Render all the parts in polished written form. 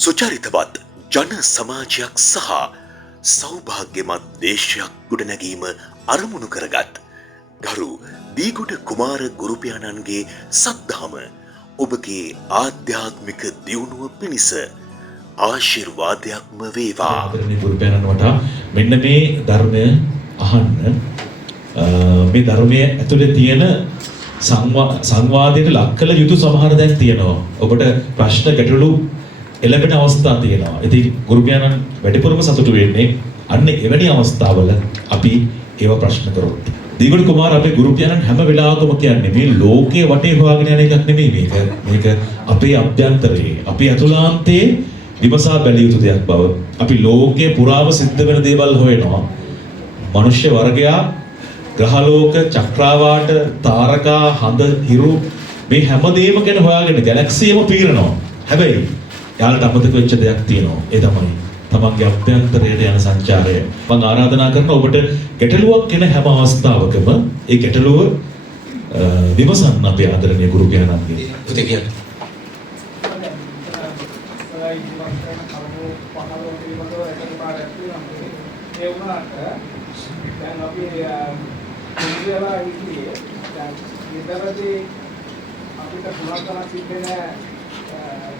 සුචරිතවත් ජන සමාජයක් සහ සෞභාග්‍යමත් දේශයක් ගොඩනැගීම අරමුණු කරගත් ගරු දීගොඩ කුමාර ගුරුපියාණන්ගේ සද්ධාම ඔබගේ ආධ්‍යාත්මික දියුණුව පිණිස ආශිර්වාදයක්ම වේවා. ආදරණීය ගුරුපියාණන් වටා මෙන්න මේ ධර්මය අහන්න මේ ධර්මයේ ඇතුලේ තියෙන සංවාදයට ලක් කළ යුතු සමහර දැන් තියෙනවා. ඔබට ප්‍රශ්න ගැටලු එළඹෙන අවස්ථා තියෙනවා. ඉතින් ගුරුපියාණන් වැඩිපුරම සතුටු වෙන්නේ අන්න එවැනි අවස්ථාවල අපි ඒව ප්‍රශ්න කරොත්. දීගොඩ කුමාර අපේ ගුරුපියාණන් හැම වෙලාවකම කියන්නේ මේ ලෝකයේ වටේ හොයාගෙන යන එකක් නෙමෙයි මේක. මේක අපේ අභ්‍යන්තරයේ, අපේ අතුලාන්තයේ විමසා බැලිය යුතු දෙයක් බව. අපි ලෝකයේ පුරාම සිද්ධ වෙන දේවල් හොයනවා. මනුෂ්‍ය වර්ගයා ග්‍රහලෝක, චක්‍රාවාට, තාරකා, හඳ, හිරු මේ හැමදේම ගැන හොයාගෙන ගැලැක්සියම පීරනවා. හැබැයි යාළුවට අමතක වෙච්ච දෙයක් තියෙනවා. ඒ තමයි තමන්ගේ අභ්‍යන්තරයට යන සංචාරය. මම ආරාධනා කරනවා ඔබට ගැටලුවක් එන හැම අවස්ථාවකම ඒ ගැටලුව විමසන්න අපේ ආදරණීය ගුරුපියාණන්ගේ. පුතේ කියන්නේ ඉන්දියාවේ ඉන්නේ දැන් ඊටවදී අපිට පුරාතන සිද්ධ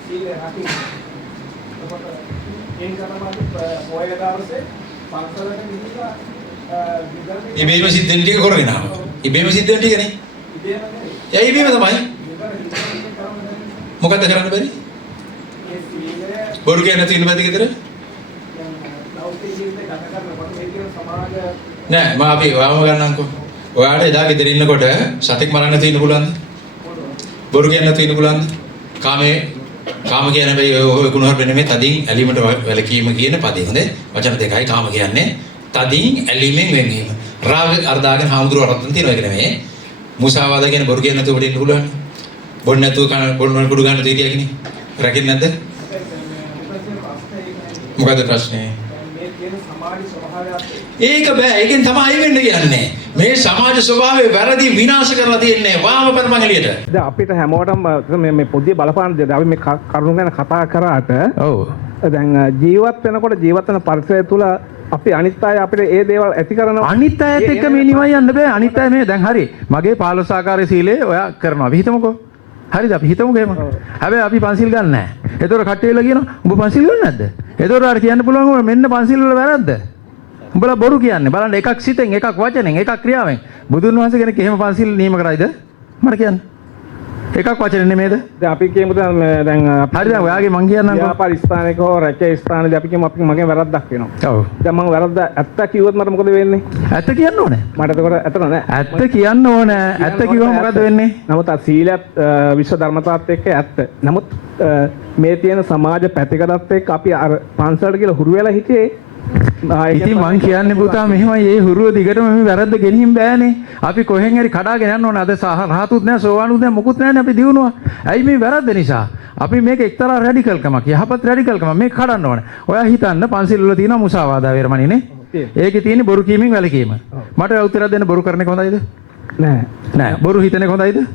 සීල රකින්න. ඒකට එන් කරනවා පොය දවසේ පන්සලට ගිහිල්ලා ඉබේම සිද්ධ වෙන ටික කරගෙන ආවා. ඉබේම සිද්ධ වෙන ටිකනේ. ඉබේම නෙවෙයි. ඒ ඉබේම තමයි. මොකද්ද කරන්න බැරි? ඒ සීලය බොරු කියන තියෙන බැද ගෙදර? ලෞකික ජීවිතේ ගත කරනකොට මේ කියන සමාජ නෑ මම අපි ඔයාම ගන්නම්කෝ. ඔයාට එදා ගෙදර ඉන්නකොට සතෙක් මරන්න තියෙන්න පුළුවන්ද? බොරු කියන්න තියෙන්න පුළුවන්ද? කාම කියන ඔය ගුණහර වෙන්නේ තදින් ඇලීමට වැළකීම කියන පදේ. හොඳේ. වචන දෙකයි කාම කියන්නේ තදින් ඇලීමෙන් වෙනවීම. රාග අර්ධාගෙන හාමුදුරුවෝ අරන් තියෙනවා ඒක නෙමෙයි. මුසාවාද කියන බොරු කියන නැතුව වෙන්න පුළුවන්. බොන්න නැතුව බොන්න කුඩු ගන්න තීතිය කියන්නේ. රැකෙන්නේ නැද්ද? මොකද ප්‍රශ්නේ? ඒක බෑ. ඒකෙන් තමයි වෙන්න කියන්නේ. මේ සමාජ ස්වභාවය වැරදි විනාශ කරලා තියෙන්නේ වාම පරමං එළියට. දැන් අපිට හැමෝටම මේ පොඩි බලපාන දෙයක් අපි මේ කරුණු ගැන කතා කරාට ඔව්. දැන් ජීවත් වෙනකොට ජීවත් වෙන පරිසරය තුල අපි අනිත් අය අපිට ඒ දේවල් ඇති කරනවා. අනිත් අයත් එක්ක මේ නිවන් යන්න බෑ. අනිත් අය මේ දැන් හරි. මගේ 15 ආකාරයේ සීලය ඔයා කරනවා. අපි හිතමුකෝ. හරිද? අපි හිතමුකෝ එහෙම. හැබැයි අපි පන්සිල් ගන්න නැහැ. ඒතකොට කට්ටිය වෙලා කියනවා උඹ පන්සිල් ගන්නේ නැද්ද? ඒතකොට ආර කියන්න පුළුවන් මෙන්න පන්සිල් වල වැරද්ද. උඹලා බොරු කියන්නේ. බලන්න එකක් සිතෙන්, එකක් වචනෙන්, එකක් ක්‍රියාවෙන්. බුදුන් වහන්සේ කෙනෙක් එහෙම පන්සිල් නියම කරයිද? මට කියන්න. එකක් වචනෙන් නෙමෙයිද? දැන් අපි කියමු දැන් හරි දැන් ඔයාගේ මං කියන්නම්කෝ. ව්‍යාපාර ස්ථානයක හෝ රැකියා ස්ථානයේදී අපි කියමු අපි මගේ වැරද්දක් වෙනවා. ඔව්. දැන් මම වැරද්ද ඇත්ත කිව්වොත් මට මොකද වෙන්නේ? ඇත්ත කියන්න ඕනේ. මට එතකොට ඇත්ත නෑ. ඇත්ත කියන්න ඕනේ. ඇත්ත කිව්වම මොකද වෙන්නේ? නමුත් ආ සීලයත් විශ්ව ධර්මතාවත් එක්ක ඇත්ත. නමුත් මේ තියෙන සමාජ පැතිකඩත් එක්ක අපි අර පන්සලට කියලා හුරු වෙලා හිටියේ. ඉතින් මං කියන්නේ පුතා මෙහෙමයි මේ හුරුව දිගටම මේ වැරද්ද ගෙනිහින් බෑනේ. අපි කොහෙන් හරි කඩාගෙන යන්න ඕනේ. අද රහතුත් නැහැ, සෝවානුත් නැහැ, මොකුත් නැහැනේ අපි දිනුවා. ඇයි මේ වැරද්ද නිසා? අපි මේක එක්තරා රැඩිකල්කමක්, යහපත් රැඩිකල්කමක් මේක කඩන්න ඕනේ. ඔයා හිතන්න පන්සිල් වල තියෙනවා මුසාවාදා වේරමණීනේ. ඒකේ තියෙන්නේ බොරු කීමෙන් වැළකීම. මට උත්තරයක් දෙන්න බොරු කරන එක හොඳයිද? නෑ. නෑ. බොරු හිතන එක හොඳයිද?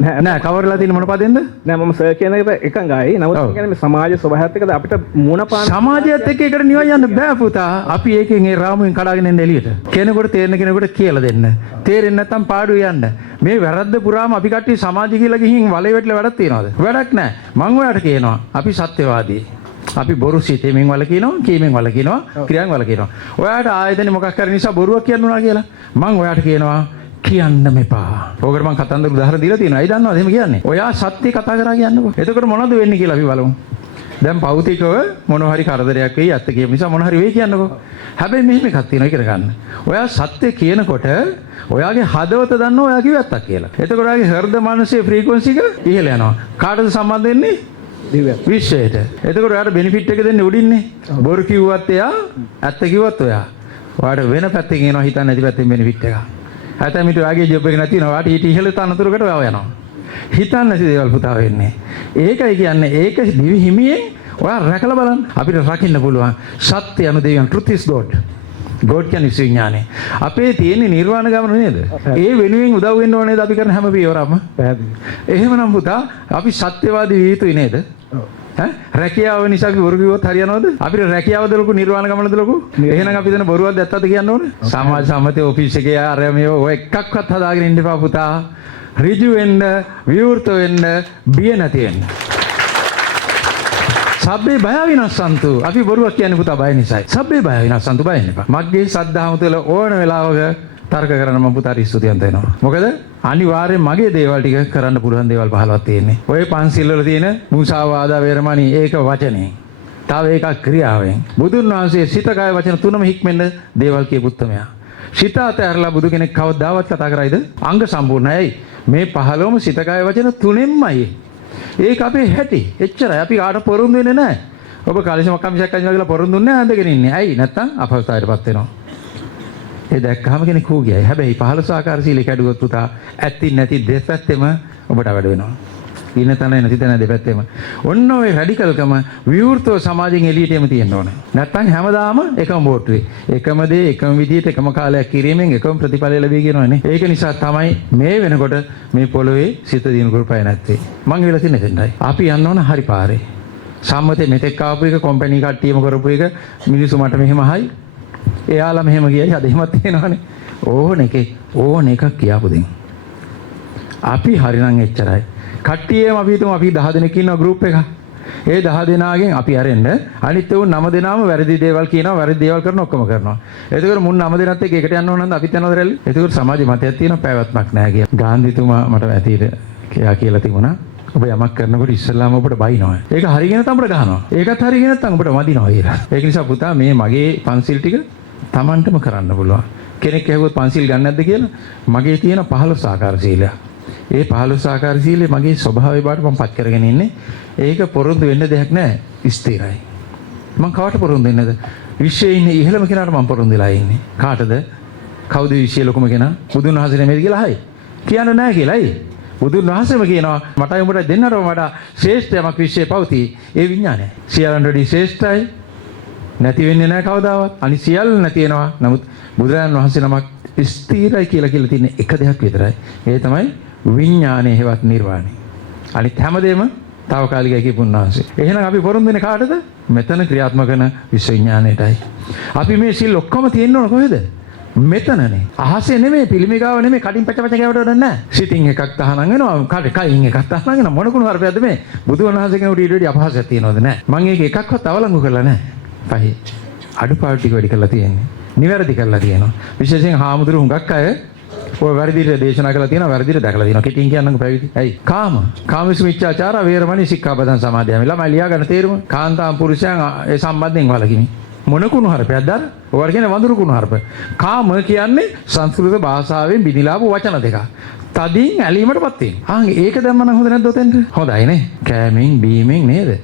නෑ. කවරලා තියෙන මොන පදෙන්ද? නෑ මම සර් කියන එකට එකඟයි. නමුත් කියන්නේ මේ සමාජ ස්වභාවයත් එක්ක අපිට මුණ පාන සමාජයත් එක්ක එකට නිවන් යන්න බෑ පුතා. අපි ඒකෙන් ඒ රාමුවෙන් කඩාගෙන එන්න එළියට. කෙනෙකුට තේරෙන කෙනෙකුට කියලා දෙන්න. තේරෙන්නේ නැත්නම් පාඩුවේ යන්න. මේ වැරද්ද පුරාම අපි කට්ටිය සමාජය කියලා ගිහින් වලේ වැටලා වැඩක් තියනවද? වැඩක් නෑ. මං ඔයාලට කියනවා අපි සත්‍යවාදී. අපි බොරු සිතෙමින් වලකිනවා, කීමෙන් වලකිනවා, ක්‍රියාවෙන් වලකිනවා. ඔයාලට ආයතනේ මොකක් හරි නිසා බොරුවක් කියන්න උනා කියලා මං ඔයාලට කියනවා කියන්න මෙපා. ඕකට මම කතන්දර උදාහරණ දීලා තියෙනවා. අයි දන්නවද එහෙම කියන්නේ? ඔයා සත්‍ය කතා කරා කියන්නකෝ. එතකොට මොනවද වෙන්නේ කියලා අපි බලමු. දැන් භෞතිකව මොන හරි කරදරයක් වෙයි අත්ති කියපු නිසා මොන හරි වෙයි කියන්නකෝ. හැබැයි මෙහෙම එකක් තියෙනවා ඉගෙන ගන්න. ඔයා සත්‍ය කියනකොට ඔයාගේ හදවත දන්නවා ඔයා කිව්ව ඇත්තක් කියලා. එතකොට ඔයාගේ හෘද මානසික ෆ්‍රීකවන්සි එක ඉහළ යනවා. කාටද සම්බන්ධ වෙන්නේ? විශ්වයට. එතකොට ඔයාට බෙනිෆිට් එක දෙන්නේ උඩින්නේ. බොරු කිව්වත් එයා, ඇත්ත කිව්වත් ඔයා. ඔයාට වෙන පැත්තකින් එනවා හිතන්නේ නැති පැත්තෙන් බෙනිෆිට් එක. ඇතැමිට ඔයාගේ ජොබ් එක නැති වෙනවා. ඔයාට ඊට ඉහළ තනතුරකට ඔයාව යනවා. හිතන්නේ නැති දේවල් පුතා වෙන්නේ. ඒකයි කියන්නේ ඒක දිවි හිමියෙන් ඔයා රැකලා බලන්න. අපිට රකින්න පුළුවන්. සත්‍ය යන දෙවියන් truth is God. God කියන්නේ විඥානේ. අපේ තියෙන නිර්වාණ ගමන නේද? ඒ වෙනුවෙන් උදව් වෙන්න ඕනේද අපි කරන හැම පියවරක්ම? පැහැදිලි. එහෙමනම් පුතා අපි සත්‍යවාදී විය යුතුයි නේද? රැකියාව නිසා අපි බොරු කිව්වොත් හරියනවද? අපිට රැකියාවද ලොකු නිර්වාණ ගමනද ලොකු? එහෙනම් අපි දෙන බොරුවක්ද ඇත්තද කියන්න ඕනේ? සමාජ සම්මතයේ ඔෆිස් එකේ ආරය මේ ඔය එකක්වත් හදාගෙන ඉන්න එපා පුතා. ඍජු වෙන්න, විවෘත වෙන්න, බිය නැති වෙන්න. සබ්බේ බය විනස්සන්තු. අපි බොරුවක් කියන්නේ පුතා බය නිසායි. සබ්බේ බය විනස්සන්තු බය වෙන්න එපා. මග්ගේ සද්ධාම තුළ ඕන වෙලාවක තර්ක කරන මම පුතාට ස්තුතිවන්ත වෙනවා. මොකද අනිවාර්යෙන් මගේ දේවල් ටික කරන්න පුළුවන් දේවල් 15ක් තියෙන්නේ. ඔය පන්සිල් වල තියෙන මුසාවාදා වේරමණී ඒක වචනේ. තව එකක් ක්‍රියාවෙන්. බුදුන් වහන්සේ සිත කය වචන තුනම හික්මෙන්න දේවල් කියපුත්තමයා. සිත අතහැරලා බුදු කෙනෙක් කවදාවත් කතා කරයිද? අංග සම්පූර්ණයි. මේ 15ම සිත කය වචන තුනෙන්මයි. ඒක අපේ හැටි. එච්චරයි. අපි කාට පොරුන්දු වෙන්නේ නැහැ. ඔබ කාලෙසමක් කමිසක් අඳිනවා කියලා පොරුන්දුන්නේ නැහැ අඳගෙන ඉන්නේ. ඇයි? නැත්තම් අපහසුතාවයටපත් වෙනවා. ඒ දැක්කහම කෙනෙක් හු ගියයි. හැබැයි 15 ආකාර සීලේ කැඩුවොත් පුතා ඇත්ති නැති දෙපැත්තෙම ඔබට වැඩ වෙනවා. ඉන්න තැන නැති තැන දෙපැත්තෙම. ඔන්න ඔය රැඩිකල්කම විවෘතව සමාජයෙන් එළියට එම තියෙන්න ඕන. නැත්තම් හැමදාම එකම බෝට්ටුවේ. එකම දේ එකම විදියට එකම කාලයක් කිරීමෙන් එකම ප්‍රතිඵල ලැබෙයි කියනවනේ. ඒක නිසා තමයි මේ වෙනකොට මේ පොළොවේ සිත දිනු කරපය නැත්තේ. මං වෙලා තින්නේ දෙන්නයි. අපි යන්න ඕන හරි පාරේ. සම්මතේ මෙතෙක් ආපු එක කම්පැනි කට්ටියම කරපු එක මිනිස්සු මට මෙහෙමයි. එයාලා මෙහෙම කියයි අද එහෙමත් වෙනවනේ. ඕන එකක් කියාපු දෙන්න. අපි හරිනම් එච්චරයි. කට්ටියම අපි හිතමු අපි 10 දෙනෙක් ඉන්නවා ගෲප් එකක්. ඒ 10 දෙනාගෙන් අපි අරෙන්න අනිත් උන් 9 දෙනාම වැරදි දේවල් කියනවා වැරදි දේවල් කරන ඔක්කොම කරනවා. එතකොට මුන් 9 දෙනාත් එක්ක එකට යන්න ඕන නම් අපිත් යනවද රැල්ලි? එතකොට සමාජ මතයක් තියෙනවා පැවැත්මක් නැහැ කියලා. ගාන්ධිතුමා මට ඇතිට කියලා තිබුණා. ඔබ යමක් කරනකොට ඉස්සල්ලාම ඔබට බයිනවා. ඒක හරියගෙන තමයි ගහනවා. ඒකත් හරියගෙන නැත්නම් ඔබට වදිනවා කියලා. ඒක නිසා පුතා මේ මගේ පන්සිල් ටික Tamanටම කරන්න පුළුවන්. කෙනෙක් ඇහුවොත් පන්සිල් ගන්න නැද්ද කියලා මගේ තියෙන 15 ආකාර සීලය. ඒ 15 ආකාර සීලය මගේ ස්වභාවය බාට මම පත් කරගෙන ඉන්නේ. ඒක පොරොන්දු වෙන්න දෙයක් නැහැ. ස්ථිරයි. මම කාට පොරොන්දු වෙන්නද? විශ්වයේ ඉන්නේ ඉහළම කෙනාට මම පොරොන්දු වෙලා ඉන්නේ. කාටද? කවුද විශ්වයේ ලොකුම කෙනා? බුදුන් වහන්සේ නෙමෙයිද කියලා හයි. කියන්න නැහැ කියලායි. බුදුන් වහන්සේම කියනවා මටයි උඹට දෙන්නටම වඩා ශ්‍රේෂ්ඨ යමක් විශ්වයේ පවතී. ඒ විඥානය. සියල්ලන්ට වඩා ශ්‍රේෂ්ඨයි. නැති වෙන්නේ නැහැ කවදාවත්. අනිත් සියල්ල නැති වෙනවා. නමුත් බුදුරජාණන් වහන්සේ නමක් ස්ථිරයි කියලා තියෙන එක දෙයක් විතරයි. ඒ තමයි විඥානයේ හේවත් නිර්වාණය. අනිත් හැමදේම తాවකාලිකයි කියපුන් වහන්සේ. එහෙනම් අපි පොරොන්දු වෙන්නේ කාටද? මෙතන ක්‍රියාත්මක කරන විශ්ව විඥාණයටයි. අපි මේ සිල් ඔක්කොම තියෙන්න ඕන කොහෙද? මෙතනනේ. අහසේ නෙමෙයි, පිළිමිගාව නෙමෙයි, කටින් පච පච කෑවට වඩා නැහැ. සිතින් එකක් තහනම් වෙනවා, කයින් එකක් තහනම් වෙනවා. මොන කුණු හරපයක්ද මේ? බුදුන් වහන්සේගෙන් උඩ ඊට අපහාසයක් තියනවද නැහැ. මම ඒක එකක්වත් අවලංගු කරලා නැහැ. පහේ. අඩුපාඩු ටික වැඩි කරලා තියෙන්නේ. නිවැරදි කරලා තියෙනවා. විශේෂයෙන් හාමුදුරු හුඟක් අය ඔය වැරදිට දේශනා කරලා තියෙනවා, වැරදිට දැකලා තියෙනවා. කෙටින් කියන්නම්කො පැවිදි. ඇයි? කාමසුමිච්ඡාචාර වේරමණී සික්ඛාපදං සමාදියාමි. ළමයි ලියා ගන්න තේරුම. කාන්තාම් පුරුෂයන් ඒ සම්බන්ධයෙන් වලකිමි. මොන කුණු හරපයක්ද අර? ඔයාලා කියන්නේ වඳුරු කුණු හරප. කාම කියන්නේ සංස්කෘත භාෂාවෙන් බිනිලාපු වචන දෙකක්. තදින් ඇලීමටපත් වෙන. ඒක දැම්ම නම් හොඳ නැද්ද ඔතෙන්ට? හොඳයිනේ. කෑමෙන් බීමෙන් නේද?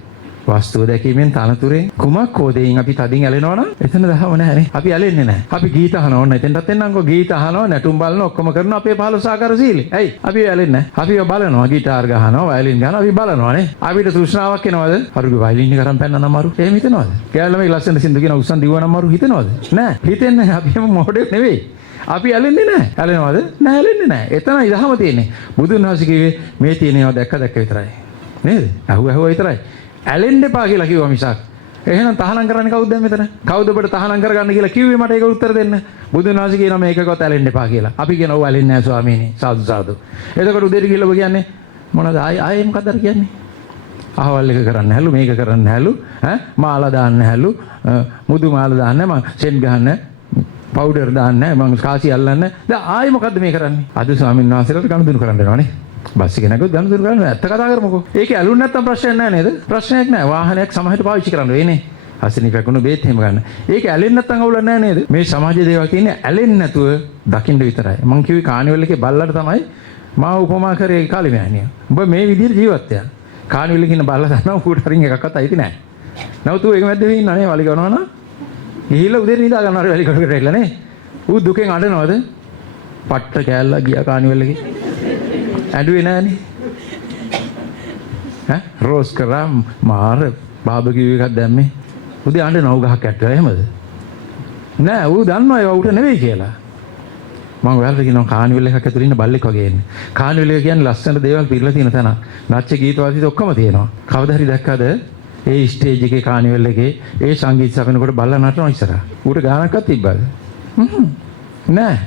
වස්තුව දැකීමෙන් තනතුරෙන් කුමක් කෝදෙයින් අපි තදින් ඇලෙනවා නම් එතන දහම නැහැනේ. අපි ඇලෙන්නේ නැහැ. අපි ගීත අහනවා ඕන එතෙන්ටත් එන්නම්කෝ. ගීත අහනවා, නැටුම් බලනවා, ඔක්කොම කරනවා අපේ 15 ආකාර සීලෙ. ඇයි? අපි ඇලෙන්නේ නැහැ. අපි බලනවා, ගිටාර් ගහනවා, වයලින් ගහනවා, අපි බලනවානේ. අපිට තෘෂ්ණාවක් එනවද? අරුගේ වයලින් එක අරන් පැන්නනම් මරු. එහෙම හිතනවද? කෑල්ල මේ ලස්සන සින්දු කියන උස්සන් දිවනම් මරු හිතනවද? නෑ. හිතෙන්නේ නැහැ. අපි හැම මොහොතේ නෙවෙයි. අපි ඇලෙන්නේ නැහැ. ඇලෙනවද? නැහැ ඇලෙන්නේ නැහැ. එතනයි දහම තියෙන්නේ. බුදුන් වහන්සේ කිව්වේ මේ තියෙනවා දැක්ක විතරයි. නේද? අහුව විතරයි. ඇලෙන්න එපා කියලා කිව්වා මිසක්. එහෙනම් තහනම් කරන්නේ කවුද දැන් මෙතන? කවුද ඔබට තහනම් කරගන්න කියලා කිව්වේ මට ඒක උත්තර දෙන්න. බුදුන් වහන්සේ කියනවා මේකකවත් ඇලෙන්න එපා කියලා. අපි කියනවා ඔව් ඇලෙන්නේ නැහැ ස්වාමීනි. සාදු සාදු. එතකොට උදේට ගිහලා ඔබ කියන්නේ මොනවද? ආයේ මොකක්ද අර කියන්නේ? අහවල් එක කරන්න හැලු, මේක කරන්න හැලු, මාලා දාන්න හැලු, මුදු මාලා දාන්න, මං සෙන් ගහන්න, පවුඩර් දාන්න, මං කාසි අල්ලන්න. දැන් ආයේ මොකද්ද මේ කරන්නේ? අද ස්වාමීන් වහන්සේලාට ගනුදෙනු කරන්න වෙනවනේ. බස් එක නැගොත් ගනුදෙනු කරන්න ඇත්ත කතා කරමුකෝ. ඒකේ ඇලුන් නැත්තම් ප්‍රශ්නයක් නැහැ නේද? ප්‍රශ්නයක් නැහැ. වාහනයක් සමහරට පාවිච්චි කරන්න වෙන්නේ. අසනීපයක්ුණු බේත් එහෙම ගන්න. ඒක ඇලෙන්නේ නැත්තම් අවුලක් නැහැ නේද? මේ සමාජයේ දේවල් කියන්නේ ඇලෙන්නේ නැතුව දකින්න විතරයි. මං කිව්වේ කානිවල් එකේ බල්ලට තමයි මා උපමා කරේ කාලේ මෑණියා. උඹ මේ විදිහට ජීවත් වෙනවා. කානිවල් එකේ ඉන්න බල්ලා දන්නවා ඌට හරින් එකක්වත් අයිති නැහැ. නමුත් ඌ ඒක මැද්දේ ඉන්නා නේ වලි කරනවා නම් ගිහිල්ලා උදේ නිදා ගන්නවා වැලි කරකට එట్లా නේ. ඌ දුකෙන් අඬනවද? පට්ට කෑල්ලා ගියා කානිවල් එකේ. ඇඬුවේ නෑනේ. රෝස් කරා මාර බාබකියු එකක් දැම්මේ. උදේ අඬන උගහක් ඇට්ටුවා එහෙමද? නෑ ඌ දන්නවා ඒව උට නෙවෙයි කියලා. මම ඔයාලට කියනවා කානිවල් එකක් ඇතුළේ ඉන්න බල්ලෙක් වගේ ඉන්නේ. කානිවල් එක කියන්නේ ලස්සන දේවල් පිරලා තියෙන තැන. නැච්ච ගීත වාදිත ඔක්කොම තියෙනවා. කවදා හරි දැක්කද ඒ ස්ටේජ් එකේ කානිවල් එකේ ඒ සංගීත සපනකොට බල්ලා නටනවා ඉස්සරහ. ඌට ගානක්වත් තිබ්බද? නෑ.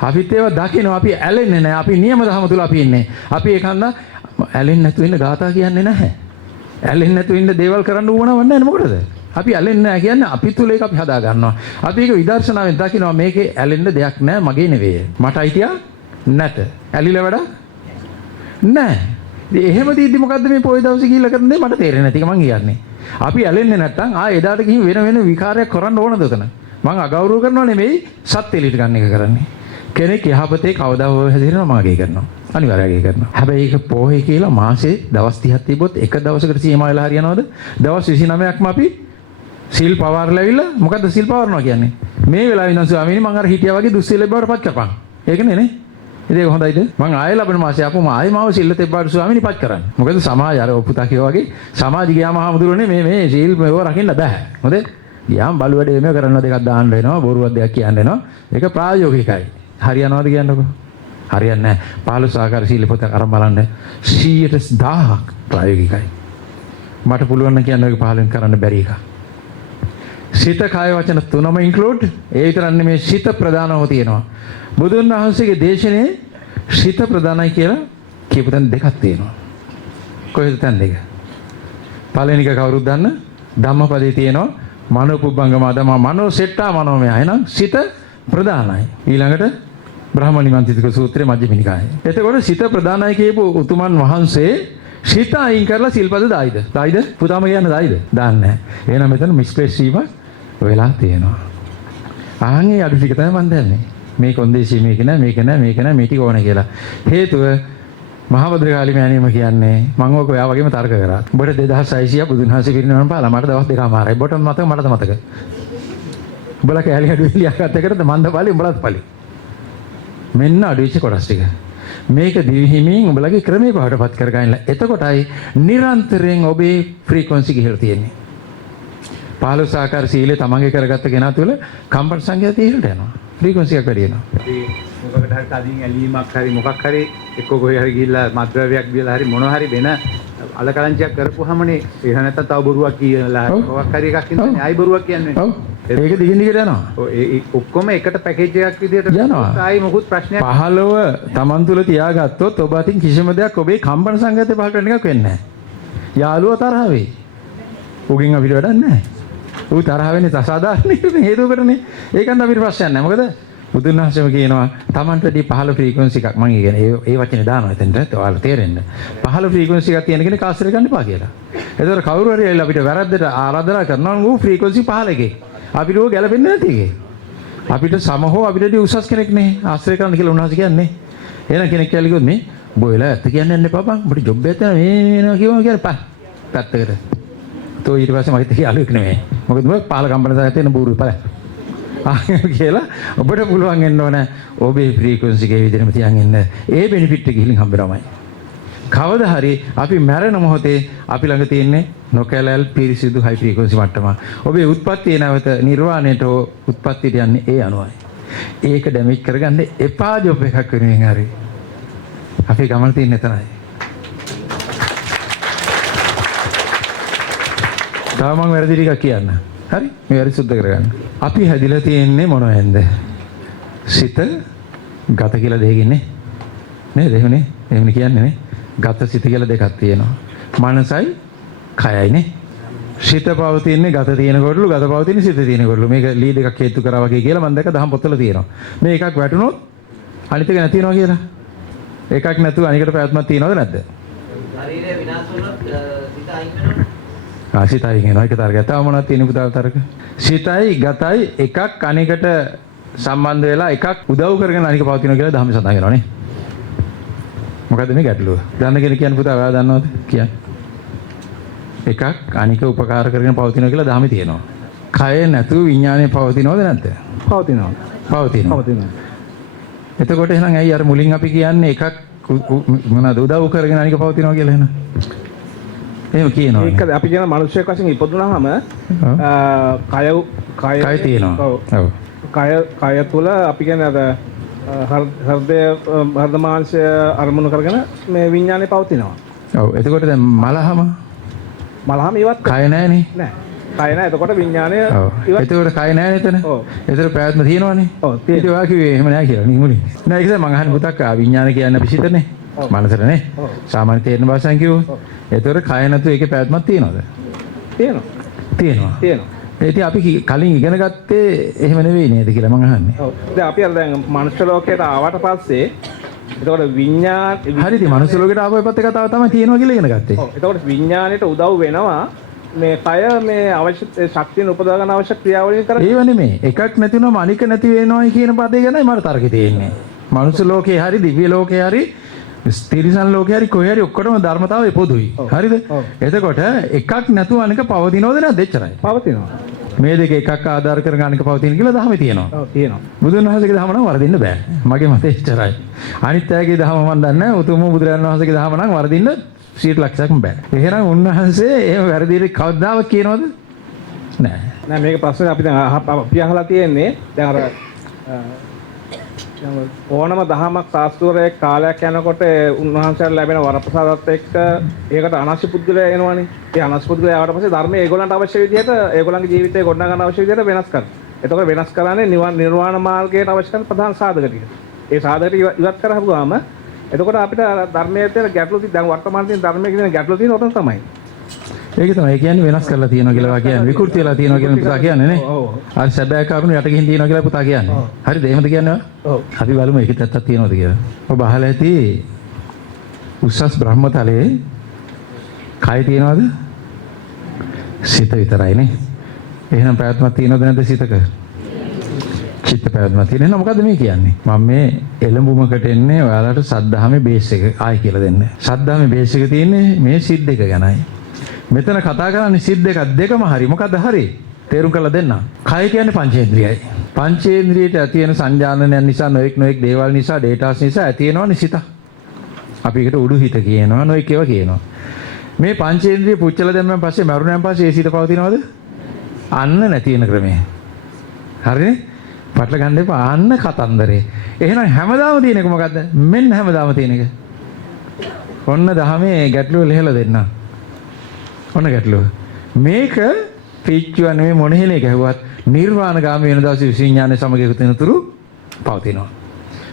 අපිත් ඒවා දකිනවා. අපි ඇලෙන්නේ නෑ. අපි නියම දහම තුල අපි ඉන්නේ. අපි ඒකන්ද ඇලෙන්නේ නැතුව ඉන්න ගාථා කියන්නේ නැහැ. ඇලෙන්නේ නැතුව ඉන්න දේවල් කරන්න උවමනාවක් නැහැ මොකටද? අපි ඇලෙන්නේ නැහැ කියන්නේ අපි තුල ඒක අපි හදා ගන්නවා. අපි ඒක විදර්ශනාවෙන් දකිනවා මේකේ ඇලෙන්න දෙයක් නැහැ මගේ නෙවෙයි. මට අයිතියක් නැත. ඇලිලා වැඩ නැහැ. ඉතින් එහෙම දීද්දි මොකද්ද මේ පොයි දවසේ ගිහිල්ලා කරන දේ මට තේරෙන්නේ නැති එක මං කියන්නේ. අපි ඇලෙන්නේ නැත්තම් එදාට ගිහින් වෙන විකාරයක් කරන්න ඕනද උතන? මං අගෞරව කරනව නෙමෙයි සත්‍ය එලිට ගන්න එක කරන්නේ. කෙනෙක් යහපතේ කවදා හෝ හැදෙනවා මාගේ කරනවා. අනිවාර්යයෙන් කරනවා. හැබැයි ඒක පොහේ කියලා මාසේ දවස් 30ක් තිබ්බොත් එක දවසකට සීමා වෙලා හරියනවද? දවස් 29ක්ම අපි සිල් පවර්ලා ඇවිල්ලා මොකද්ද සිල් පවර්නවා කියන්නේ? මේ වෙලාවේ ඉඳන් ස්වාමීනි මං අර හිටියා වගේ දුස්සීල බවට පත් කරපන්. ඒකනේ නේ? ඉතින් ඒක හොඳයිද? මං ආයෙ ලබන මාසේ ආපුවම ආයෙ මාව සිල් තෙබ්බාට ස්වාමීනි පත් කරන්න. මොකද සමාජය අර පුතා කියවා වගේ සමාජ ගියාම හාමුදුරනේ මේ සිල් මේව රකින්න බෑ. හොඳේ? ගියාම බලු වැඩේ මේව කරන්න දෙකක් දාන්න වෙනවා. බොරුවක් දෙයක් කියන්න වෙනවා. ඒක ප්‍රායෝගිකයි. හරියනවද කියන්නකෝ? හරියන්නේ නැහැ. 15 ආකාර සීල පොත අරන් බලන්න 100,000ක් ප්‍රායෝගිකයි. මට පුළුවන් නම් කියන්න ඔය 15න් කරන්න බැරි එක. සිත කාය වචන තුනම ඉන්ක්ලූඩ්. ඒ විතරක් නෙමේ සිත ප්‍රධානව තියෙනවා. බුදුන් වහන්සේගේ දේශනේ සිත ප්‍රධානයි කියලා කියපු තැන් දෙකක් තියෙනවා. කොහෙද තැන් දෙක? පළවෙනි එක කවුරුද දන්න? ධම්මපදයේ තියෙනවා මනෝපුබ්බංගම ධම්ම මනෝ සෙට්ටා මනෝමය. එහෙනම් සිත ප්‍රධානයි. ඊළඟට බ්‍රහ්මනිමන්තික සූත්‍රයේ මජ්ක්‍ධිම නිකායේ. එතකොට සිත ප්‍රධානයි කියපු උතුමන් වහන්සේ සිත අයින් කරලා සිල්පද දායිද? දායිද? පුතාම කියන්නේ දායිද? දාන්නේ නැහැ. එහෙනම් මෙතන මිස්ප්ලේස් වීම වෙලා තියෙනවා. ආන්ගේ අඩු ටික තමයි මම දන්නේ. මේ කොන්දේසි මේක නෑ මේක නෑ මේක නෑ මේ ටික ඕනේ කියලා. හේතුව මහබද්‍රකාලි මෑණියම කියන්නේ මම ඔක ඔයා වගේම තර්ක කරා. උඹට 2600 බුදුන් වහන්සේ පිරිනමන පාලා මට දවස් දෙකමාරයි. බොටම මතක මටද මතක. උඹලා කැලේ අඩු එලියාගත්ත එකද මන්ද පාලි උඹලත් පාලි. මෙන්න අඩුවෙච්ච කොටස් ටික. මේක දිවිහිමින් උඹලගේ ක්‍රමයේ පහටපත් කරගන්නලා. එතකොටයි නිරන්තරයෙන් ඔබේ ෆ්‍රීකවන්සි ගිහිලා තියෙන්නේ. 15 ආකාර සීලය තමන්ගේ කරගත්ත කෙනා තුළ කම්පන සංඛ්‍යාව තීරණයට යනවා. ෆ්‍රීකවන්සි එක වැඩි වෙනවා. මොකකට හරි තදින් ඇලීමක් හරි මොකක් හරි එක්ක කොහේ හරි ගිහිල්ලා මත්ද්‍රව්‍යයක් බියලා හරි මොනවා හරි වෙන අලකලංචියක් කරපුවාමනේ එහෙම නැත්නම් තව බොරුවක් කියලා මොකක් හරි එකක් ඉන්නනේ ආයි බොරුවක් කියන්නේ. ඔව්. ඒක දිගින් දිගට යනවා. ඒ ඔක්කොම එකට පැකේජ් එකක් විදියට යනවා. ආයි මොකුත් ප්‍රශ්නයක් 15 තමන් තුළ තියාගත්තොත් ඔබ අතින් කිසිම දෙයක් ඔබේ කම්පන සංගතය පහළ කරන එකක් වෙන්නේ නැහැ. යාළුවා තරහ වෙයි. උගෙන් අපිට වැඩක් නැහැ. ඌ තරහ වෙන්නේ අසාධාරණ හේතුවකටනේ. ඒකෙන්ද අපිට ප්‍රශ්නයක් නැහැ. මොකද බුදුන් වහන්සේම කියනවා තමන්ටදී 15 ෆ්‍රීකවන්සි එකක් මම කියන්නේ ඒ වචනේ දානවා එතනට ඔයාලට තේරෙන්න. 15 ෆ්‍රීකවන්සි එකක් තියෙන කෙනෙක් ආශ්‍රය ගන්න එපා කියලා. ඒතකොට කවුරු හරි ඇවිල්ලා අපිට වැරද්දට ආරාධනා කරනවා නම් ඌ ෆ්‍රීකවන්සි 15 අපිට ඌ ගැලපෙන්නේ නැති එකේ. අපිට සමහෝ අපිටදී උසස් කෙනෙක් නේ ආශ්‍රය කරන්න කියලා උන්වහන්සේ කියන්නේ. එහෙනම් කෙනෙක් කියලා කිව්වොත් මේ බොයලා ඇත්ත කියන්නේ නැන්නේ පාපා. උඹට ජොබ් එකක් තියෙනවා මේ වෙනවා කියවම කියන්නේ පැත්තකට. තෝ ඊට පස්සේ මගේ යාළුවෙක් නෙමෙයි. මොකද මම පාල කම්පන සායත තියෙන බూరు පළ. කියලා ඔබට පුළුවන් වෙන්න ඕන ඔබේ ෆ්‍රීකවන්සි එකේ විදිහටම තියන් ඉන්න. ඒ බෙනිෆිට් එක ගිහින් හම්බෙනවමයි. කවදා හරි අපි මැරෙන මොහොතේ අපි ළඟ තියෙන්නේ නොකැලල් පිරිසිදු හයි ෆ්‍රීකවන්සි මට්ටම. ඔබේ උත්පත්තිය නැවත නිර්වාණයට උත්පත්තියට යන්නේ ඒ අනුවයි. ඒක ඩැමේජ් කරගන්න එපා ජොබ් එකක් වෙනුවෙන් හරි. අපි ගමන තියෙන්නේ එතනයි. තව මම වැරදි ටිකක් කියන්න. හරි? මේ වැරදි සුද්ධ කරගන්න. අපි හැදිලා තියෙන්නේ මොනවෙන්ද? සිත ගත කියලා දෙකකින් නේ. නේද? එහෙමනේ. එහෙමනේ කියන්නේ නේ. ගත සිත කියලා දෙකක් තියෙනවා. මනසයි කයයි නේ. සිත පවතින්නේ ගත තියෙනකොටලු ගත පවතින්නේ සිත තියෙනකොටලු. මේක ලී දෙකක් හේතු කරා වගේ කියලා මම දැක්ක දහම් පොත්වල තියෙනවා. මේ එකක් වැටුනොත් අනිත් එක නැති වෙනවා කියලා. එකක් නැතුව අනිකට ප්‍රයත්නක් තියනවද නැද්ද? ශරීරය විනාශ වුණොත් සිත අයින් වෙනවා. සිතයි කියනවා ඒක තරගය. තව මොනවද තියෙන පුතා තරග? සිතයි ගතයි එකක් අනිකට සම්බන්ධ වෙලා එකක් උදව් කරගෙන අනික පවතිනවා කියලා ධම්ම සඳහන් වෙනවා නේ. මොකද්ද මේ ගැටලුව? දන්න කෙනෙක් කියන්න පුතා ඔයා දන්නවද? කියන්න. එකක් අනික උපකාර කරගෙන පවතිනවා කියලා ධම්මේ තියෙනවා. කය නැතුව විඥානය පවතිනවද නැද්ද? පවතිනවා. පවතිනවා. එතකොට එහෙනම් ඇයි අර මුලින් අපි කියන්නේ එකක් මොනවාද උදව් කරගෙන අනික පවතිනවා කියලා එහෙනම්? එහෙම කියනවා. ඒක අපි කියන මිනිස්සෙක් වශයෙන් ඉපදුනහම කය තියෙනවා. ඔව්. කය තුල අපි කියන්නේ හෘද මාංශය අරමුණු කරගෙන මේ විඥානේ පවතිනවා. ඔව්. එතකොට දැන් මලහම මලහම ඉවත් කය නැහනේ. නෑ. කය නෑ. එතකොට විඥානය ඔව්. ඒතකොට කය නැහැ එතන. ඔව්. ඒතර පැවැත්ම තියෙනවනේ. ඔව්, තියෙනවා. ඊට ඔයා කිව්වේ එහෙම නැහැ කියලා නේ මුලින්. නෑ ඒක තමයි මං අහන්නේ පුතක් විඥාන කියන්නේ අපි සිතනේ. මනසටනේ. ඔව්. සාමාන්‍ය තේරෙන භාෂාවෙන් කිව්වොත්. ඒතර කය නැතු ඒකේ පැවැත්මක් තියෙනවද? තියෙනවා. තියෙනවා. තියෙනවා. ඉතින් අපි කලින් ඉගෙන ගත්තේ එහෙම නෙවෙයි නේද කියලා මං අහන්නේ. ඔව්. දැන් අපි අර දැන් මනුෂ්‍ය ලෝකයට ආවට පස්සේ එතකොට විඥාන හරි ඉතින් මනුස්ස ලෝකයට ආපු පැත්තේ කතාව තමයි තියෙනවා කියලා ඉගෙන ගත්තේ. ඔව්. එතකොට විඥාණයට උදව් වෙනවා මේ කය මේ අවශ්‍ය ශක්තිය උපදවා ගන්න අවශ්‍ය ක්‍රියාවලිය කරන්නේ. ඒව නෙමෙයි. එකක් නැතිවම අනික නැති වෙනවයි කියන පදේ ගැනයි මට තර්කේ තියෙන්නේ. මනුස්ස ලෝකේ හරි දිව්‍ය ලෝකේ හරි ස්තිරිසන් ලෝකේ හරි කොහේ හරි ඔක්කොටම ධර්මතාවය පොදුයි. හරිද? එතකොට එකක් නැතුව අනික පවතිනවද නැද්ද එච්චරයි. පවතිනවා. මේ දෙක එකක් ආධාර කරගෙන අනික පවතින කියලා දහමේ තියෙනවා. ඔව් තියෙනවා. බුදුන් වහන්සේගේ දහම නම් වරදින්න බෑ. මගේ මතය එච්චරයි. අනිත් අයගේ දහම මම දන්නේ නැහැ. උතුම් බුදුරජාණන් වහන්සේගේ දහම නම් වරදින්න 100%ක්ම බෑ. එහෙනම් උන්වහන්සේ එහෙම වැරදිලි කවදාවත් කියනවද? නෑ. නෑ මේක ප්‍රශ්නේ අපි දැන් අපි අහලා තියෙන්නේ දැන් අර ඕනම දහමක් ශාස්ත්‍රයේ කාලයක් යනකොට උන්වහන්සේට ලැබෙන වරප්‍රසාදත් එක්ක ඒකට අනවශ්‍ය පුද්ගලයා එනවනේ. ඒ අනවශ්‍ය පුද්ගලයා ආවට පස්සේ ධර්මයේ ඒගොල්ලන්ට අවශ්‍ය විදිහට ඒගොල්ලන්ගේ ජීවිතය ගොඩනගා ගන්න අවශ්‍ය විදිහට වෙනස් කරනවා. එතකොට වෙනස් කරන්නේ නිර්වාණ මාර්ගයට අවශ්‍ය කරන ප්‍රධාන සාධක ටික. ඒ සාධක ටික ඉවත් කරහුවාම එතකොට අපිට ධර්මයේ තියෙන ගැටලු දැන් වර්තමාන තියෙන ධර්මයේ තියෙන ගැටලු තියෙන උතන තමයි. ඒක තමයි. ඒ කියන්නේ වෙනස් කරලා තියෙනවා කියලා කියන්නේ විකෘති වෙලා තියෙනවා කියලා පුතා කියන්නේ නේ. ඔව්. අර සැබෑ කරුණු යට ගිහින් තියෙනවා කියලා පුතා කියන්නේ. හරිද? එහෙමද කියන්නේ? ඔව්. අපි බලමු ඒකේ ඇත්තක් තියෙනවද කියලා. ඔබ අහලා ඇති උසස් බ්‍රහ්මතලයේ කය තියෙනවද? සිත විතරයි නේ. එහෙනම් ප්‍රයත්නක් තියෙනවද නැද්ද සිතක? චිත්ත පැවැත්මක් තියෙන. එහෙනම් මොකද්ද මේ කියන්නේ? මම මේ එළඹුමකට එන්නේ ඔයාලට සද්ධාමේ බේස් එක ආයි කියලා දෙන්න. සද්ධාමේ බේස් එක තියෙන්නේ මේ සිත් දෙක ගැනයි. මෙතන කතා කරන්නේ සිත් දෙක දෙකම හරි. මොකද්ද හරි? තේරුම් කරලා දෙන්න. කය කියන්නේ පංචේන්ද්‍රියයි. පංචේන්ද්‍රියට ඇති වෙන සංජානනයන් නිසා නොඑක් දේවල් නිසා ඩේටාස් නිසා ඇති වෙනවනේ සිත. අපි ඒකට උඩු හිත කියනවා නොඑක් ඒවා කියනවා. මේ පංචේන්ද්‍රිය පුච්චලා දැම්මන් පස්සේ මරුණන් පස්සේ ඒ සිත පවතිනවද? අන්න නැති වෙන ක්‍රමය. හරිනේ? පටල ගන්න එපා. අන්න කතන්දරේ. එහෙනම් හැමදාම තියෙන එක මොකද්ද? මෙන්න හැමදාම තියෙන එක. ඔන්න දහමේ ගැටලුව ලිහලා දෙන්න. ඔන්න ගැටලුව. මේක පිච්චුව නෙමෙයි මොන හේලේ ගැහුවත් නිර්වාණගාමී වෙන දවසේ විඥානයේ සමග එකතු වෙනතුරු පවතිනවා.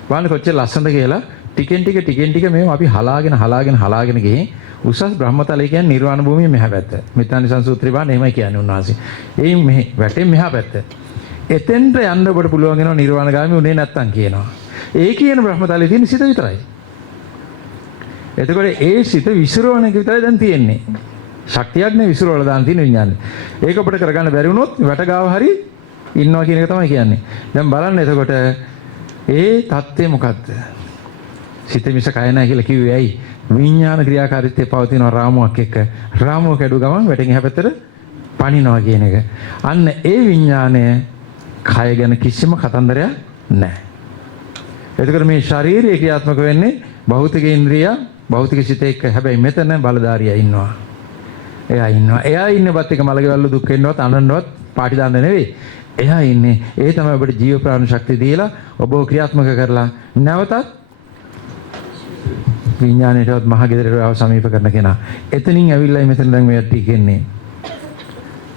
බලන්න කොච්චර ලස්සනද කියලා ටිකෙන් ටික මේව අපි හලාගෙන ගිහින් උසස් බ්‍රහ්මතලය කියන්නේ නිර්වාණ භූමිය මෙහා පැත්ත. මෙතන සංසූත්‍රය බලන්න එහෙමයි කියන්නේ උන්වහන්සේ. ඒ මෙහි වැටෙන් මෙහා පැත්ත. එතෙන්ට යන්න ඔබට පුළුවන් වෙනවා නිර්වාණගාමී උනේ නැත්තම් කියනවා. ඒ කියන බ්‍රහ්මතලයේ තියෙන සිත විතරයි. එතකොට ඒ සිත විසිරවන එක විතරයි දැන් තියෙන්නේ. ශක්තියක් නේ විසිරවල දාන තියෙන විඥානේ. ඒක අපිට කරගන්න බැරි වුණොත් වැටගාව හරි ඉන්නවා කියන එක තමයි කියන්නේ. දැන් බලන්න එතකොට ඒ தත්ත්වය මොකද්ද? සිත මිස කය නැහැ කියලා කිව්වේ ඇයි? විඥාන ක්‍රියාකාරීත්වයේ පවතින රාමුවක් එක්ක රාමුව කැඩු ගමන් වැටෙන් එහා පැත්තට පනිනවා කියන එක. අන්න ඒ විඥානය කය ගැන කිසිම කතන්දරයක් නැහැ. එතකොට මේ ශාරීරික ක්‍රියාත්මක වෙන්නේ භෞතික ඉන්ද්‍රිය භෞතික සිත එක්ක. හැබැයි මෙතන බලධාරියා ඉන්නවා. එයා ඉන්නේ බත් එක මලකෙවල්ලු දුක් වෙන්නවත් අනන්නවත් පාටි දාන්න නෙවෙයි. එයා ඉන්නේ ඒ තමයි ඔබට ජීව ප්‍රාණ ශක්තිය දීලා ඔබව ක්‍රියාත්මක කරලා නැවතත් විඥාණයටවත් මහ ගෙදරට ආව සමීප කරන කෙනා. එතනින් ඇවිල්ලා මෙතන දැන් මේ ටික ඉන්නේ.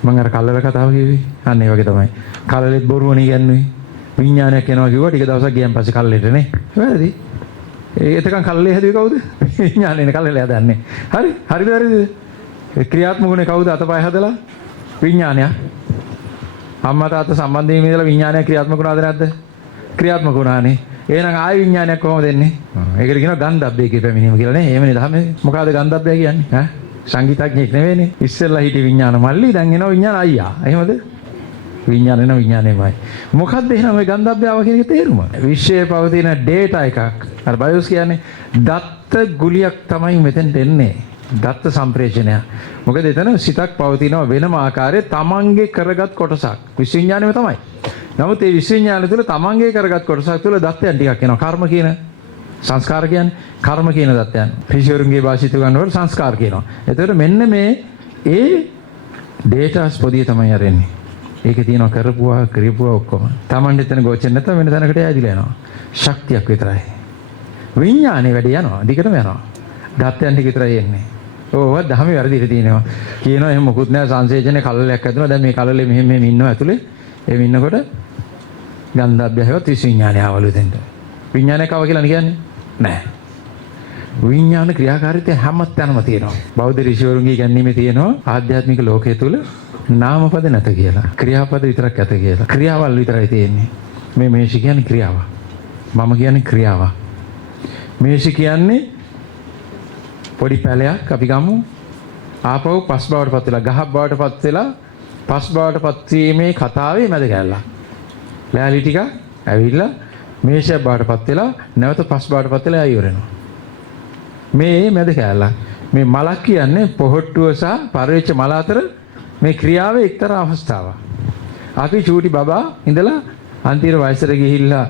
මම අර කල්ලල කතාව කිව්වේ. අන්න ඒ වගේ තමයි. කල්ලලෙත් බොරුවනේ කියන්නේ. විඥානයක් එනවා කිව්වා ටික දවසක් ගියන් පස්සේ කල්ලෙට නේ. වැරදි. ඒකකන් කල්ලේ හැදුවේ කවුද? විඥානේ කල්ලේ හදන්නේ. හරි. හරිද වැරදිද? ක්‍රියාත්මකුනේ කවුද අතපය හදලා? විඥානය. අම්මා තාත්තා සම්බන්ධයෙන් ඉඳලා විඥානය ක්‍රියාත්මක වුණාද නැද්ද? ක්‍රියාත්මක වුණානේ. එහෙනම් ආයි විඥානයක් කොහොමද එන්නේ? ඒකට කියනවා ගන්ධබ්බේ පැමිණීම කියලා නේ. එහෙමනේ ධම්මේ. මොකಾದ ගන්ධබ්බය කියන්නේ? ඈ සංගීතඥයෙක් නෙවෙයිනේ. ඉස්සෙල්ලා හිටිය විඥාන මල්ලි දැන් එනවා විඥාන අයියා. එහෙමද? විඥාන එනවා විඥානෙමයි. මොකද්ද එහෙනම් ওই ගන්ධබ්බයව කියන එකේ තේරුම? විශ්වයේ පවතින ඩේටා එකක්. අර බයෝස් කියන්නේ දත්ත ගුලියක් තමයි මෙතෙන්ට එන්නේ. දත්ත සම්ප්‍රේෂණය. මොකද එතන සිතක් පවතිනවා වෙනම ආකාරයේ තමන්ගේ කරගත් කොටසක්. විශ්වවිඥානෙම තමයි. නමුත් ඒ විශ්වවිඥානය තුළ තමන්ගේ කරගත් කොටසක් තුළ දත්තයන් ටිකක් එනවා. කර්ම කියන සංස්කාර කියන්නේ කර්ම කියන දත්තයන්. ඍෂිවරුන්ගේ භාෂිත ගන්නකොට සංස්කාර කියනවා. එතකොට මෙන්න මේ ඒ ඩේටාස් පොදිය තමයි අරන්නේ. ඒකේ තියෙනවා කරපුවා ක්‍රියපුවා ඔක්කොම. තමන්ට එතන ගෝචර නැත්නම් වෙන තැනකට ඇදිලා යනවා. ශක්තියක් විතරයි. විඥානේ වැඩි යනවා. දිගටම යනවා. දත්තයන් ටික විතරයි එන්නේ. ඕව දහමේ වැරදිලා තියෙනවා. කියනවා එහෙම මොකුත් නැහැ සංසේචනේ කලලයක් ඇතුළේ. දැන් මේ කලලේ මෙහෙම ඉන්නවා ඇතුලේ. එහෙම ඉන්නකොට ගන්ධබ්බයවත් විඥානය ආවලු දෙන්න. විඥානයක් ආව කියලා කියන්නේ නැහැ. විඥාන ක්‍රියාකාරීත්වය හැම තැනම තියෙනවා. බෞද්ධ ඍෂිවරුන්ගේ ඉගැන්වීමේ තියෙනවා ආධ්‍යාත්මික ලෝකයේ තුල නාමපද නැත කියලා. ක්‍රියාපද විතරක් ඇත කියලා. ක්‍රියාවල් විතරයි තියෙන්නේ. මේ මේෂ කියන්නේ ක්‍රියාව. මම කියන්නේ ක්‍රියාව. මේෂ කියන්නේ පොඩි පැලයක් අපි ගමු. ආපහු පස් බවට පත් වෙලා ගහක් බවට පත් වෙලා පස් බවට පත් වීමේ කතාවේ මැද ගැල්ලා. ලෑලි ටික ඇවිල්ලා මේෂයක් බවට පත් වෙලා නැවත පස් බවට පත් වෙලා ආයෙ වෙනවා. මේ මැද කැලලා මේ මලක් කියන්නේ පොහොට්ටුව සහ පරිවෙච්ච මල අතර මේ ක්‍රියාවේ එක්තරා අවස්ථාවක්. අපි චූටි බබා ඉඳලා අන්තිම වයසට ගිහිල්ලා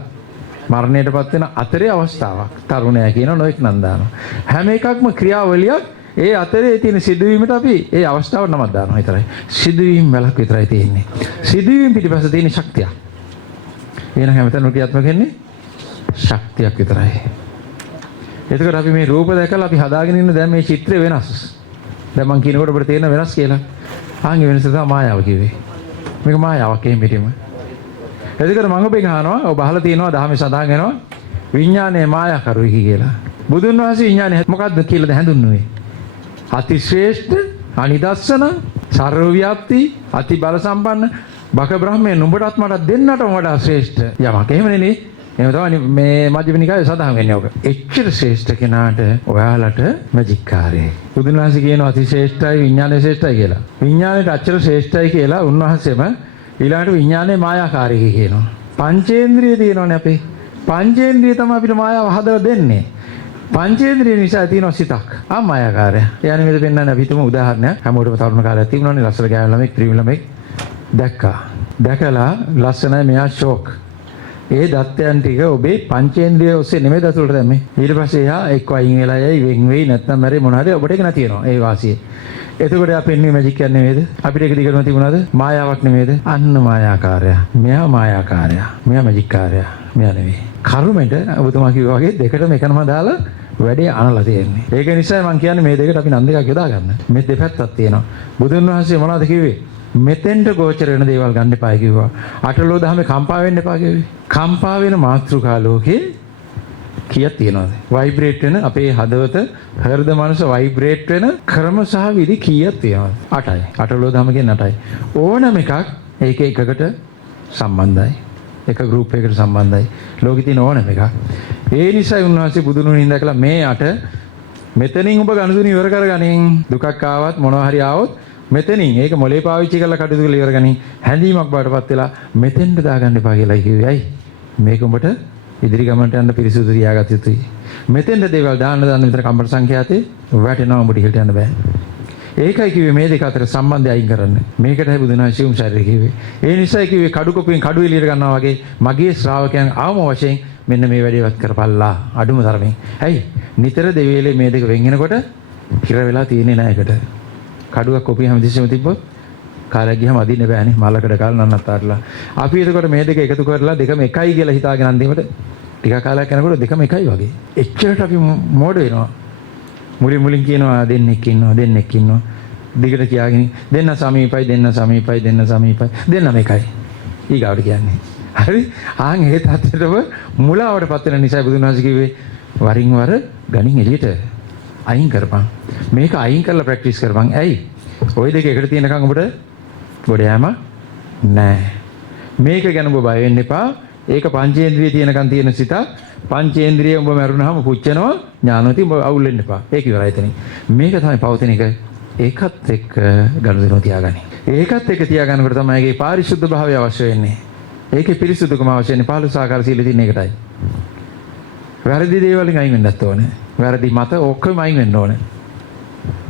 මරණයටපත් වෙන අතරේ අවස්ථාවක්. තරුණයා කියන නොඑක් නම් දානවා. හැම එකක්ම ක්‍රියාවලියක් ඒ අතරේ තියෙන සිදුවීමට අපි ඒ අවස්ථාවට නමක් දානවා විතරයි. සිදුවීම් වලක් විතරයි තියෙන්නේ. සිදුවීම් පිටිපස්ස තියෙන ශක්තිය. එන හැමතැනම ක්‍රියාත්මක වෙන්නේ ශක්තියක් විතරයි. එතකොට අපි මේ රූප දැකලා අපි හදාගෙන ඉන්න දැන් මේ චිත්‍රය වෙනස්. දැන් මම කියනකොට ඔබට තේරෙන වෙනස් කියලා. ආන්ගේ වෙනස තමයි මායාව කිව්වේ. මේක මායාවක් එහෙම පිටින්ම. එතකොට මම ඔබෙන් අහනවා ඔබ අහලා තියෙනවා ධර්මයේ සඳහන් වෙනවා විඥානයේ මායාකරුයි කියලා. බුදුන් වහන්සේ විඥානය මොකක්ද කියලාද හැඳින්වුවේ? අතිශ්‍රේෂ්ඨ, අනිදස්සන, සර්වව්‍යාප්ති, අති බල සම්පන්න බක බ්‍රහ්මයේ නුඹටත් මට දෙන්නටම වඩා ශ්‍රේෂ්ඨ යමක්. එහෙම නෙනේ. එහෙම තමයි මේ මජ්ක්‍ධිම නිකායේ සඳහන් වෙන්නේ ඔක. එච්චර ශ්‍රේෂ්ඨ කෙනාට ඔයාලට මැජික් කාර්යය. බුදුන් වහන්සේ කියනවා අතිශ්‍රේෂ්ඨයි විඥානයේ ශ්‍රේෂ්ඨයි කියලා. විඥානයට අච්චර ශ්‍රේෂ්ඨයි කියලා උන්වහන්සේම ඊළඟට විඥානයේ මායාකාරී කියනවා. පංචේන්ද්‍රිය තියෙනවනේ අපේ. පංචේන්ද්‍රිය තමයි අපිට මායාව හදලා දෙන්නේ. පංචේන්ද්‍රිය නිසා තියෙනවා සිතක්. ආ මායාකාරය. යන්නේ මෙතන පෙන්නන්නේ අපි හිතමු උදාහරණයක්. හැමෝටම තරුණ කාලයක් තිබුණානේ ලස්සන ගෑනු ළමෙක් ත්‍රිවිධ ළමෙක් දැක්කා. දැකලා ලස්සනයි මෙයා ෂෝක්. ඒ දත්තයන් ටික ඔබේ පංචේන්ද්‍රිය ඔස්සේ නෙමෙයි දතුලට දැම්මේ. ඊට පස්සේ එයා එක්ක අයින් වෙලා යයි වෙන් වෙයි නැත්නම් මැරෙයි මොන හරි ඔබට ඒක නැතිනවා. ඒ වාසිය. එතකොට එයා පෙන්වන්නේ මැජික් කියන්නේ නෙමෙයිද? අපිට ඒක දිගටම තිබුණාද? මායාවක් නෙමෙයිද? අන්න මායාකාරයා. මෙයා මායාකාරයා. මෙයා මැජික්කාරයා. මෙයා නෙමෙයි. කර්මෙට ඔබතුමා කිව්වා වගේ දෙකටම එකනම දාලා වැඩේ අනලා තියෙන්නේ. ඒක නිසා මම කියන්නේ මේ දෙකට අපි නම් දෙකක් යොදා ගන්න. මේ දෙපැත්තක් තියෙනවා. බුදුන් වහන්සේ මොනවද කිව්වේ? මෙතෙන්ට ගෝචර වෙන දේවල් ගන්න එපා කිව්වා. අටලෝ දහමේ කම්පා වෙන්න එපා කිව්වේ. කම්පා වෙන මාත්‍රිකා ලෝකේ කීයක් තියෙනවද? වයිබ්‍රේට් වෙන අපේ හදවත හෘද මනස වයිබ්‍රේට් වෙන ක්‍රම සහ විදි කීයක් තියෙනවද? 8යි. අටලෝ දහම කියන්නේ 8යි. ඕනම එකක් ඒක එකකට සම්බන්ධයි. එක ගෲප් එකකට සම්බන්ධයි. ලෝකේ තියෙන ඕනම එකක්. ඒ නිසා උන්වහන්සේ බුදුනුන් ඉඳලා මේ 8 මෙතනින් ඔබ ගනුදෙනු ඉවර කරගනින්. දුකක් ආවත් මොනවා හරි ආවොත් මෙතනින් ඒක මොලේ පාවිච්චි කරලා කටයුතු කරලා ඉවර ගනින්. හැඳීමක් බාටපත් වෙලා මෙතෙන්ට දාගන්න එපා කියලා කිව්වේ. ඇයි? මේක උඹට ඉදිරි ගමනට යන්න පිරිසුදු තියාගත යුතුයි. මෙතෙන්ට දේවල් දාන්න විතර කම්පන සංඛ්‍යාතේ වැටෙනවා උඹට ඉහළට යන්න බෑ. ඒකයි කිව්වේ මේ දෙක අතර සම්බන්ධය අයින් කරන්න. මේකටයි බුදුන් වහන්සේ උම් ශරීරය කිව්වේ. ඒ නිසා කිව්වේ කඩු කොපුවෙන් කඩු එළියට ගන්නවා වගේ මගේ ශ්‍රාවකයන් ආවම වශයෙන් මෙන්න මේ වැඩේවත් කරපල්ලා අඩුම තරමින්. ඇයි? නිතර දෙවියලේ මේ දෙක වෙන් වෙනකොට කිර වෙලා තියෙන්නේ නැහැ එකට. කඩුවක් කොපිය හැමතිස්සෙම තිබ්බොත් කාලයක් ගියාම අදින්න බෑනේ මලකඩ කාලා නන්නත්තරලා. අපි එතකොට මේ දෙක එකතු කරලා දෙකම එකයි කියලා හිතාගෙන අන්තිමට ටික කාලයක් යනකොට දෙකම එකයි වගේ. එච්චරට අපි මෝඩ වෙනවා. මුලින් කියනවා දෙන්නෙක් ඉන්නවා. දිගට කියාගෙන දෙන්න සමීපයි දෙන්නම එකයි. ඊගාවට කියන්නේ. හරි? ආන් ඒ තත්ත්වෙටම මුලාවටපත් වෙන නිසා බුදුන් වහන්සේ කිව්වේ වරින් වර ගණින් එළියට අයින් කරපන්. මේක අයින් කරලා ප්‍රැක්ටිස් කරපන්. ඇයි? ওই දෙක එකට තියෙනකන් ඔබට ගොඩ යෑම නැහැ. මේක ගැන ඔබ බය වෙන්න එපා. ඒක පංචේන්ද්‍රිය තියෙනකන් තියෙන සිත. පංචේන්ද්‍රිය ඔබ මරුණාම පුච්චනවා. ඥානවති ඔබ අවුල් වෙන්න එපා. ඒක ඉවරයි එතනින්. මේක තමයි පවතින එක. ඒකත් එක්ක ගනුදෙනු තියාගනි. ඒකත් එක්ක තියාගන්නකොට තමයි ඒකේ පාරිශුද්ධ භාවය අවශ්‍ය වෙන්නේ. ඒකේ පිරිසුදුකම අවශ්‍ය වෙන්නේ 15 ආකාර සීල තියෙන එකටයි. වැරදි දේවල් වලින් අයින් වෙන්නත් ඕනේ. වැරදි මත ඔක්කොම අයින් වෙන්න ඕනේ.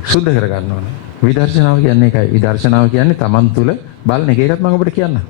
සුද්ධ කරගන්න ඕනේ. විදර්ශනාව කියන්නේ ඒකයි. විදර්ශනාව කියන්නේ Taman තුල බලන එක. ඒකත් මම ඔබට කියන්නම්.